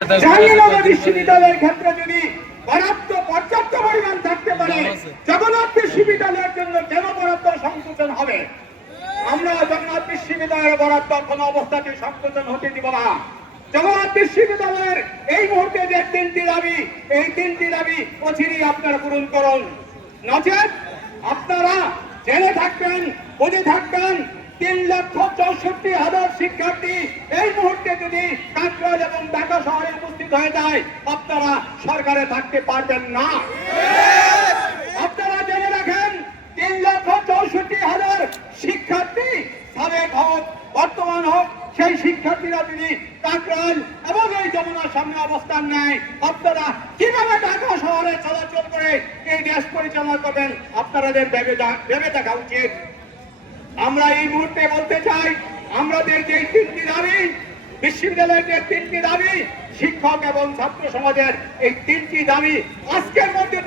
জাহাঙ্গীরনগর বিশ্ববিদ্যালয়ের ক্ষেত্রে যদি বরাদ্দ পর্যাপ্ত পরিমাণ থাকতে পারে জগন্নাথ বিশ্ববিদ্যালয়ের জন্য কেন বরাদ্দ সংশোধন হবে? আমরা জগন্নাথ বিশ্ববিদ্যালয়ের বরাদ্দ কোনো অবস্থাতে সংশোধন হতে দিব না। জগন্নাথ বিশ্ববিদ্যালয়ের এই মুহূর্তে যে তিনটি দাবি এই তিনটি দাবি অচিরেই আপনারা পূরণ করুন। নচেত আপনারা জেনে থাকবেন বুঝে থাকবেন তিন লক্ষ চৌষট্টি হাজার শিক্ষার্থী এই মুহূর্তে যদি কাকরাইল এবং ঢাকা শহরে উপস্থিত হয়ে যায়, আপনারা সরকারে থাকতে পারবেন না। আপনারা জেনে রাখেন, তিন লক্ষ চৌষট্টি হাজার শিক্ষার্থী সাবেক হোক, বর্তমান হোক, সেই শিক্ষার্থীরা যদি কাকরাইল এবং এই যমুনার সামনে অবস্থান নেয়, আপনারা কীভাবে ঢাকা শহরে চলাচল করে এই দেশ পরিচালনা করবেন আপনাদের ভেবে ভেবে দেখা উচিত। আমরা এই মুহূর্তে বলতে চাই, আমাদের যে তিনটি দাবি, বিশ্ববিদ্যালয়ের যে তিনটি দাবি, শিক্ষক এবং ছাত্র সমাজের এই তিনটি দাবি আজকের মধ্যে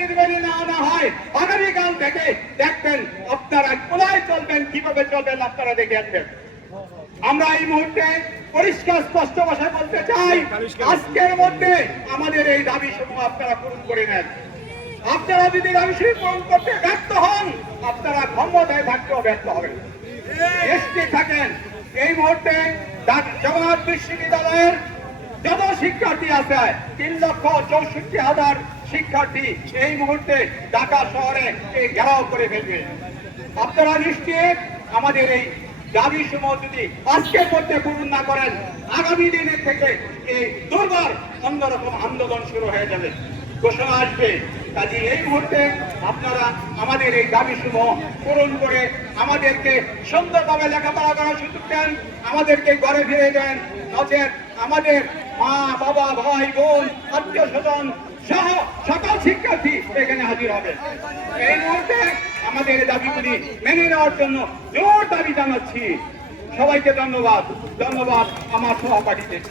নেওয়া না হয়, আগামীকাল থেকে দেখবেন আপনারা কোথায় চলবেন, কীভাবে চলবেন, আপনারা দেখে আসবেন। আমরা এই মুহূর্তে পরিষ্কার, স্পষ্ট ভাষায় বলতে চাই, আজকের মধ্যে আমাদের এই দাবি সমূহ আপনারা পূরণ করে নেন। আপনারা যদি দাবি পূরণ করতে ব্যর্থ হন, আপনারা ক্ষমতায় থাকতেও ব্যর্থ হবেন। এসটি থাকেন। এই মুহূর্তে জগন্নাথ বিশ্ববিদ্যালয়ের যত শিক্ষার্থী আছে, তিন লক্ষ চৌষট্টি হাজার শিক্ষার্থী এই মুহূর্তে ঢাকা শহরে এই ঘেরাও করে ফেলবে। আপনারা নিশ্চিত আমাদের এই দাবি সমূহ যদি আজকের মধ্যে পূরণ না করেন, আগামী দিনের থেকে এই দুর্বার অন্যরকম আন্দোলন শুরু হয়ে যাবে। ঘোষণা আসবে। কাজে এই মুহূর্তে আপনারা আমাদের এই দাবি সমূহ পূরণ করে আমাদেরকে সুন্দরভাবে লেখাপড়া করার সুযোগ দেন, আমাদেরকে ঘরে ফিরে দেন। নচেত আমাদের মা, বাবা, ভাই, বোন, আত্মীয় স্বজন সহ সকল শিক্ষার্থী এখানে হাজির হবে। এই মুহূর্তে আমাদের দাবিগুলি মেনে নেওয়ার জন্য জোর দাবি জানাচ্ছি। সবাইকে ধন্যবাদ। ধন্যবাদ আমার সহপাঠীদের।